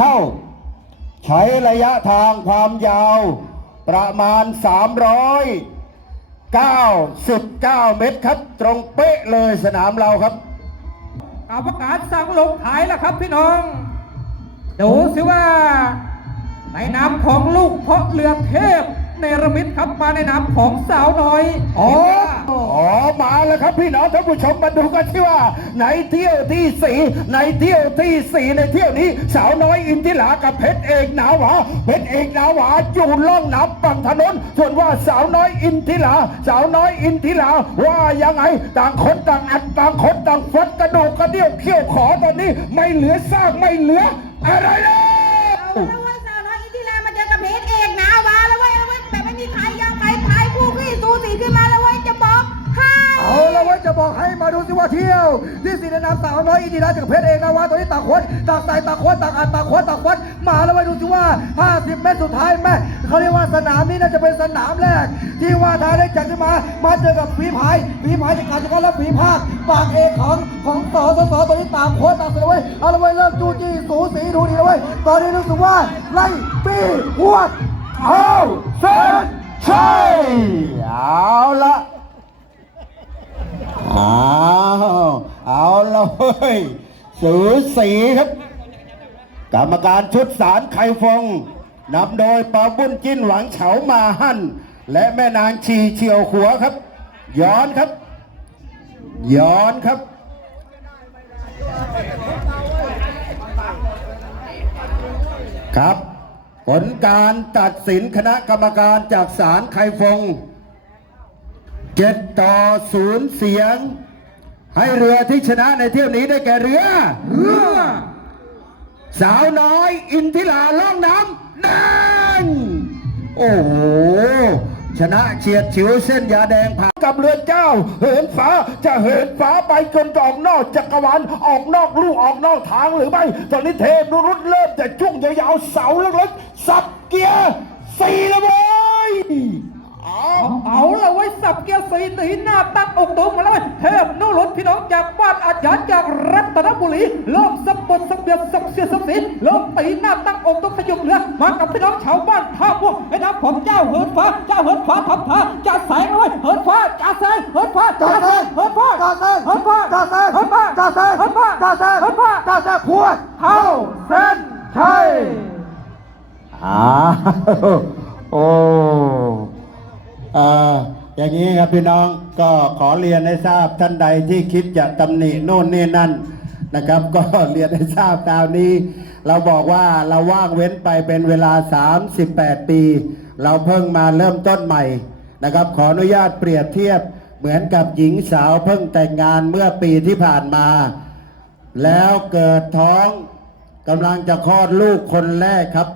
เท่าใช้ระยะทางความยาว ประมาณ 399 เมตรครับ ตรงเป๊ะเลยสนามเราครับกรระกาศสั่งลงถ่ายแล้วครับพี่น้องดูสิว่าในนามของลูกเพาะเรือเทพ เนรมิตครับมาในนามของสาวน้อยอ๋ออ๋อมาแล้วครับพี่น้องท่านผู้ชมมาดูกันที่ว่าในเที่ยวที่สี่ในเที่ยวที่สี่ในเที่ยวนี้ สาวน้อยอินทิลากับเพชรเอกหนาหวาเพชรเอกหนาหวาอยู่ล่องน้ำฝั่งถนน ส่วนว่าสาวน้อยอินทิลา สาวน้อยอินทิลาว่ายังไงต่างคนต่างอัดต่างคนต่างฟัดกระดูกกระเดี่ยวเขี้ยวขอตอนนี้ ไม่เหลือซากไม่เหลืออะไรเลยเอาแล้วเว้ยสาวน้อย สีขึ้นมาแล้วเว้ยจะบอกให้เอาละเว้ยจะบอกให้มาดูสิว่าเที่ยวที่สีแนะนำสาวน้อยอินดีราจากเพชรเองนะว่าตัวนี้ต่างคนต่างใส่ต่างคนต่างอัดต่างคนต่างฟัดมาแล้วเว้ยดูสิว่า 50 เมตรสุดท้ายแม่เขาเรียกว่าสนามนี้น่าจะเป็นสนามแรก ที่ว่าทางได้จัดขึ้นมา มาเจอกับฝีพายฝีพายจากการจัดการและฝีภาคปากเอกของของสอสสตัวนี้ต่างคนต่างใส่เว้ยเอาละเว้ยเริ่มจูจี้สูสีดูดีแล้วเว้ยตอนนี้รู้สึกว่าไล่ปีหวดเอาเส้นชัยเอาละเอาเอาละเว้ ยสูสีครับ กรรมการชุดสารไข่ฟงนำโดยปาบุญจิ้นหวังเฉามาหั่น และแม่นางชีเฉียวขัวครับ ย้อนครับ ย้อนครับครับ ผลการตัดสินคณะกรรมการจากศาลไคฟงเจ็ดต่อศูนย์เสียง ให้เรือที่ชนะในเที่ยวนี้ได้แก่เรือ เรือ สาวน้อยอินทิลาล่องน้ำแดงโอ้โห ชนะเฉียดฉิวเส้นยาแดงผ่านกับเรือเจ้า เหินฟ้าจะเหินฟ้าไปจนออกนอกจักรวาลออกนอกลู่ออกนอกทางหรือไม่ตอนนี้เทพนุรุตเริ่มจะจุ่งยาวๆเสาเล็กๆสับเกียร์สี่แล้วเว้ย เอาเอาละไว้ยสับเกียร์สีตีหน้าตั้งอกตูมาแล้วเว้ยเทพนุรุตพี่น้องจากบ้านอาจารย์จากรัตนบุรีเริ่มสับบทสับเบียดสับเสียสับสินเริ่มตีหน้าตั้งอกต้องขยุกเรือมากับพี่น้องชาวบ้านท่าพวกไอ้น้ำของเจ้าเหินฟ้าเจ้าเหินฟ้าทำท่าจ่าแสงเลยเหินฟ้าจ่าแสงเหินฟ้าจ่าแสงเหินฟ้าจ่าแซงเหินฟ้าจ่าแซงเหินฟ้าจ่าแซงเหินฟ้าจ่าแซงเหินฟ้าจ่าแซงพวดเข้าเส้นชัยอ้าวโอ้ เอ่ออย่างนี้ครับพี่น้องก็ขอเรียนให้ทราบท่านใดที่คิดจะตำหนิโน่นนี่นั่นนะครับ ก็เรียนให้ทราบตามนี้ เราบอกว่าเราว่างเว้นไปเป็นเวลา 38 ปี เราเพิ่งมาเริ่มต้นใหม่นะครับ ขออนุญาตเปรียบเทียบเหมือนกับหญิงสาวเพิ่งแต่งงานเมื่อปีที่ผ่านมา แล้วเกิดท้องกำลังจะคลอดลูกคนแรกครับ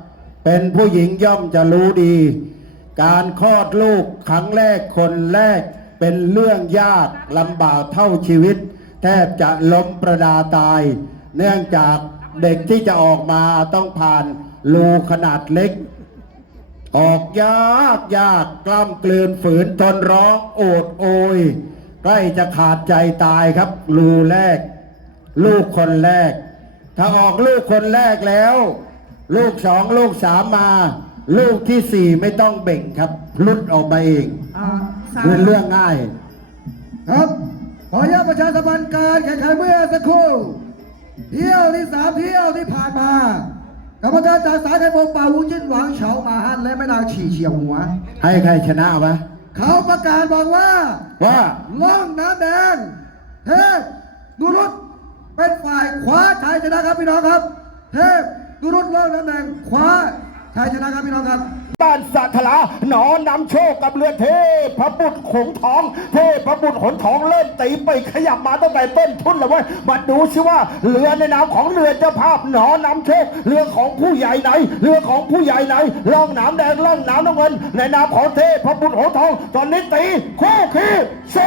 เป็นผู้หญิงย่อมจะรู้ดี การคลอดลูกครั้งแรกคนแรก เป็นเรื่องยากลำบากเท่าชีวิต แทบจะล้มประดาตาย เนื่องจากเด็กที่จะออกมาต้องผ่านรูขนาดเล็ก ออกยากยากกล้ำกลืนฝืนทนร้องโอดโอย ใกล้จะขาดใจตายครับรูแรก ลูกคนแรก ถ้าออกลูกคนแรกแล้ว ลูกสองลูกสามมา ลูกที่สี่ไม่ต้องเบ่งครับพลุดออกมาเองอ่าสาวเป็นเรื่องง่าย ครับ ขออนุญาตประชาสัมพันธ์การแข่งขันเมื่อสักครู่เที่ยวที่สามเที่ยวที่ผ่านมากรรมการจากสายไทยโมงป่าวูจิ้นหวังเฉามาฮันและแม่นางฉี่เฉียวหัว ให้ใครชนะวะเขาประกาศบอกว่าว่า ล่องน้ำแดงเทพดุรุตเป็นฝ่ายคว้าชัยชนะครับพี่น้องครับ เทพดุรุตล่องน้ำแดงคว้า ชัยชนะครับพี่น้องครับ บ้านสัทลาหนอนนำโชคกับเรือเทพระบุตรขงทอง เทพบุตรขนทองเริ่มตีไปขยับมาตั้งแต่ต้นทุนเลยเว้ยมาดูสิว่าเรือในนามของเรือเจ้าภาพหนอนนำโชคเรือของผู้ใหญ่ไหน เรือของผู้ใหญ่ไหนล่องน้ำแดงล่องน้ำน้ำเงิน ในนามของเทพบุตรขงทอง ตอนนี้ตีคู่ขี้โซ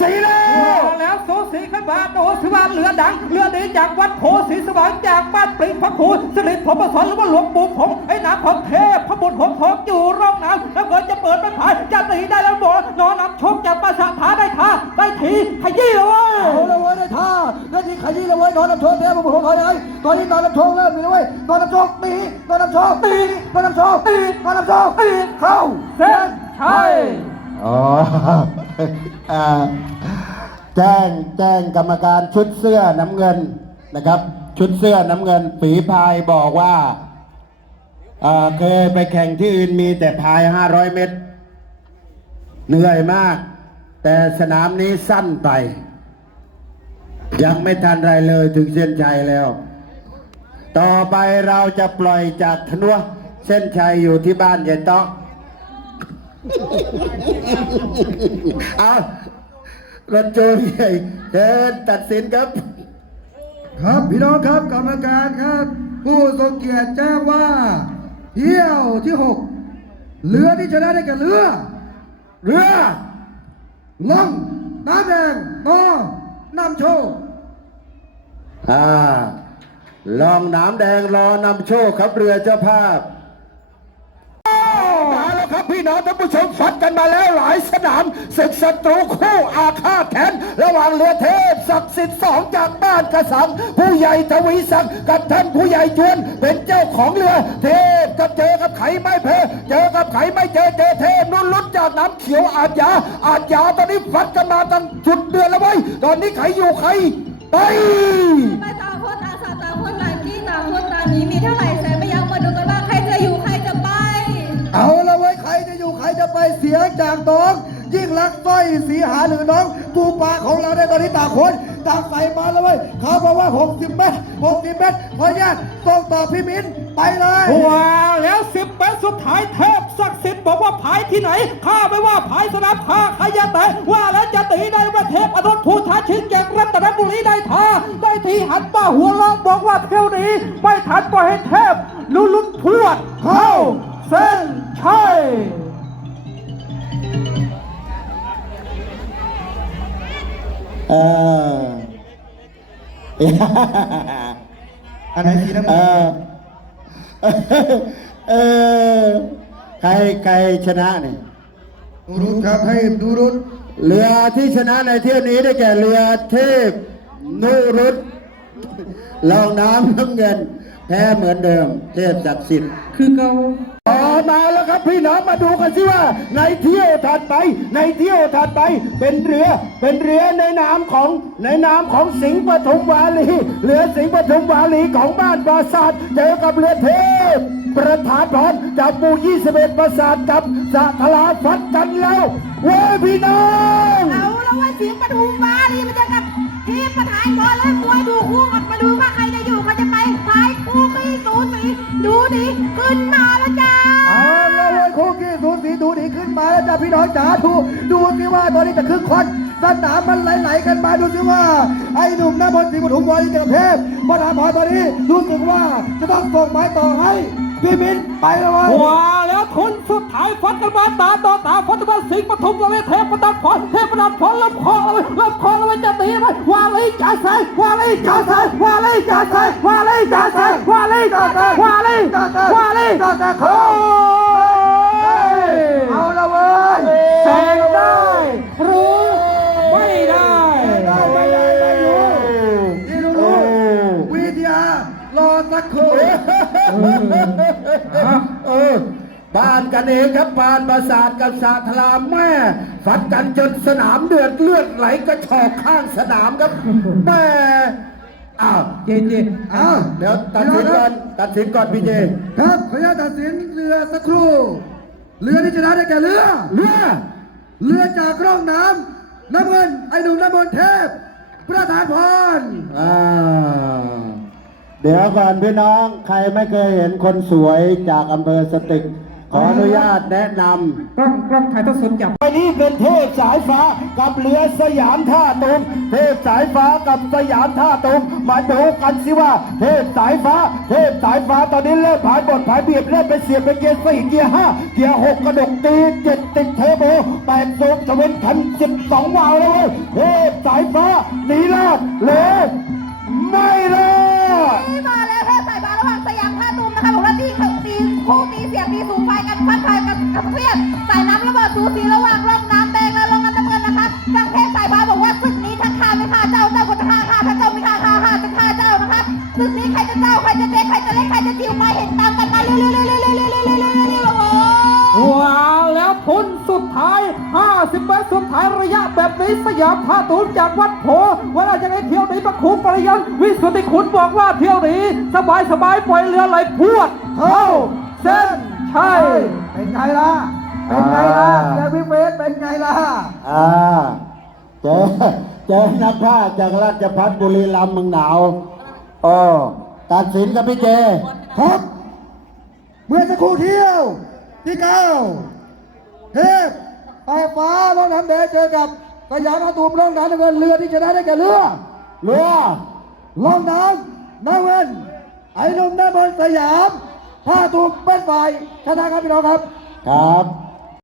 สีแล้มาวแล้วสูสีขึ้นมาโอ้สิว่าเรือดัง เรือดีจากวัดโพสีสว่างจากบ้านปริงพระครูสิริผมประสอนหรือว่าหลวงปู่ผมไอ้น้ำ ของเทพพระบุตรหงทองอยู่ร่องน้ำแล้วเกิดจะเปิดไม่ผ่านจะหนีได้แล้วบอนอนนำโชคจากประสาทาได้ท่าได้ทีขยี้เลยเว้ยเอาละเว้ยได้ท่าได้ทีขยี้ละเว้ยนอนน้ำโชคเทพบุตรของเขาไงตอนนี้นอนน้ำโชคเริ่มมีแล้วเว้ยนอนน้ำโชคตีนอนน้ำโชคตีนอนน้ำโชคตีนอนน้ำโชคตีเข้าเส้นชัยอ๋ออ่าแจ้งแจ้งกรรมการชุดเสื้อน้ำเงินนะครับ ชุดเสื้อน้ำเงินฝีพายบอกว่าอ่า เคยไปแข่งที่อื่นมีแต่พาย 500 เมตร เหนื่อยมาก แต่สนามนี้สั้นไป ยังไม่ทันไรเลยถึงเส้นชัยแล้ว ต่อไปเราจะปล่อยจากทนัวเส้นชัยอยู่ที่บ้านยายต๊อกเอารถโจรใหญ่เดินตัดสินครับ ครับพี่น้องครับกรรมการครับ ผู้ทรงเกียรติแจ้งว่า เที่ยวที่หกเรือที่ชนะได้แก่เรือ เรือล่องน้ำแดงนอนำโชคอ่าลองน้ำแดงรอนำโชคครับเรือเจ้าภาพมาแล้วครับพี่น้องท่านผู้ชมฟัดกันมาแล้วหลายสนามศึกศัตรูคู่อาฆาตแทนระหว่างเรือเทพศักดิ์สิทธิ์สองจากบ้านกระสังผู้ใหญ่ทวีศักดิ์กับท่านผู้ใหญ่จวนเป็นเจ้าของเรือเทพกับเจอกับไขไม่เพเจอกับไขไม่เจอเจอเทพนุ่นลุ้นจากน้ำเขียวอาจยาอาจยาตอนนี้ฟัดกันมาตั้งจุดเดือนแล้วไว้ยตอนนี้ใครอยู่ใครไปไปต่างคนต่างสาต่างคนต่างที่ต่างคนต่างหนี้มีเท่าไหร่แสนไม่ ไปเสียงจากน้อง ยิ่งรักสร้อยสีหาหรือน้องปูปลาของเราในตอนนี้ต่างคนต่างใส่มาแล้วเว้ยเขาบอกว่า 60 เมตร 60 เมตรขออนุญาตส่งต่อพี่มิ้นไปเลยว้าวแล้วสิบเมตรสุดท้ายเทพศักดิ์สิทธิ์บอกว่าผายที่ไหนข้าไม่ว่าผายสนามข้าขยะแต่ว่าแล้วจะตีได้ว่าเทพอนุทูท้าชิงแก่งรัตนบุรีได้ท่าได้ทีหันมาหัวเราะบอกว่าเที่ยวนี้ไม่ทันปล่อยให้เทพลุลุนพวดเข้าเส้นชัย เอออันไหนสีน้ำเอเงินอเออใครใครชนะเนี่ยดูรุดครับให้ดูรุดเรือที่ชนะในเที่ยวนี้ได้แก่เรือเทพนุรุตลองน้ำน้ำเงิน แพ้เหมือนเดิม เทพศักดิ์สิทธิ์คือเกา ต่อ มาแล้วครับพี่น้องมาดูกันสิว่า ในเที่ยวถัดไป ในเที่ยวถัดไปเป็นเรือ เป็นเรือในนามของในนามของสิงห์ปทุมวาลีเรือสิงห์ปทุมวาลีของบ้านปราสาทเจอกับเรือเทพประธานพรจากหมู่21ประสาทกับสะทลาฟัดกันแล้วเว้ยพี่น้องเอาแล้วว่าเสียงปทุมมาดีมันจะกับทีมประธานบอลเลยมวยดูคู่กันมาดูว่าใครจะอยู่ใครจะไปพายคู่ขี้สูสีดูดิขึ้นมา นมาแล้วจ้ะพี่น้องจ๋าดูดูสิว่าตอนนี้จะคึกคักสนามมันไหลๆกันมาดูสิว่า ไอ้หนุ่มนบนศรีปทุมวารีกับเทพประธานพรตอนนี้รู้สึกว่าจะต้องส่งไม้ต่อให้พี่มิ้นไปแล้วเว้ยว้าแล้วคนสุดท้ายฟัดกันมาตาต่อตาฟัดกันมาสิงห์ปทุมวาลีเทพประดับพรเทพประดับพรลำคอเอาไว้ลำคอเอาไว้จะตีไหมวาลีจ่าใส่วาลีจ่าใส่วาลีจ่าใส่วาลีจ่าใส่วาลีจ่าใส่วาลีวาลีจ่าใส่โอ้ บ้านกันเองครับบ้านประสาทกับสาธลามแม่ฟัดกันจนสนามเดือดเลือดไหลกระชอกข้างสนามครับแม่อ้าวเจเจอ้าวเดี๋ยวตัดสินก่อนตัดสินก่อนพี่เจ ครับขออนุญาตตัดสินเรือสักครู่ เรือที่ชนะได้แก่เรือ เรือ เรือจากร่องน้ำน้ำเงินไอ้หนุ่มน้ำมนต์เทพ ประธานพรอ่าเดี๋ยวก่อนพี่น้องใครไม่เคยเห็นคนสวยจากอำเภอสตึก ขออนุญาตแนะนำกล้องกล้องถ่ายทอดสดจับวันนี้เป็นเทพสายฟ้ากับเรือสยามท่าตูมเทพสายฟ้ากับสยามท่าตูมมาดูกันสิว่า เทพสายฟ้า เทพสายฟ้าตอนนี้เริ่มผ่านบทผ่านเบียบเริ่มไปเสียบเป็นเกียร์สี่เกียร์ห้าเกียร์หกกระดกตีเจ็ดติดเทอร์โบแปดสูบจะเป็นคันสิบสองวาล์วแล้วเว้ยเทพสายฟ้าหนีรอดเลยไม่รอดนี่มาแล้วเทพสายฟ้าระหว่างสยามท่าตูมนะคะบอกว่าตีตี ผู้มีเสียงดีสูงไฟกันพัดพายกันกับเพียบส่น้ำระเบิดสูสีระหว่างร่องน้ำแดงและร่องน้ำน้เงินนะคะกลางเพศสายฟ้าบอกว่าศึกนี้ทั้งข้าไม่ข้าเจ้าเจ้าก็จะฆ่าข้าพระเจ้าไม่ฆ่าข้าข้าจะข้าเจ้านะคะศึกนี้ใครจะเจ้าใครจะเจ๊ใครจะเล่ใครจะจิ๋วมาเห็นตามกันมาเรื่อยๆว้าวแล้วทุนสุดท้าย 50 เมตรสุดท้ายระยะแบบนี้สยามพาตูนจากวัดโพเวลาจะได้เที่ยวนี้ประคุมปริยันวิสุทธิขุนบอกว่าเที่ยวนี้ สบายสบายปล่อยเรือไหลพวดเท่า เส้นชัยเป็นไงล่ะ เป็นไงล่ะอ่าเจอพี่เฟสเป็นไงล่ะ อ่าเจอเจอนักผ้าจากราชพัฒบุรีรัมย์เมึงหนาวโอ้ตัดสินกับพี่เจครับ เมื่อสักครู่เที่ยวที่เก้าเทพไฟฟ้าล่องน้ำแดงเจอกับสยามอาตูมล่องน้ำน้ำเงินเรือที่ชนะได้แก่เรือ เรือล่องน้ำน้ำเงินไอ้หนุ่มน้ำบนสยาม ถ้าตูมเป็นฝ่ายชนะครับพี่น้องครับ ครับ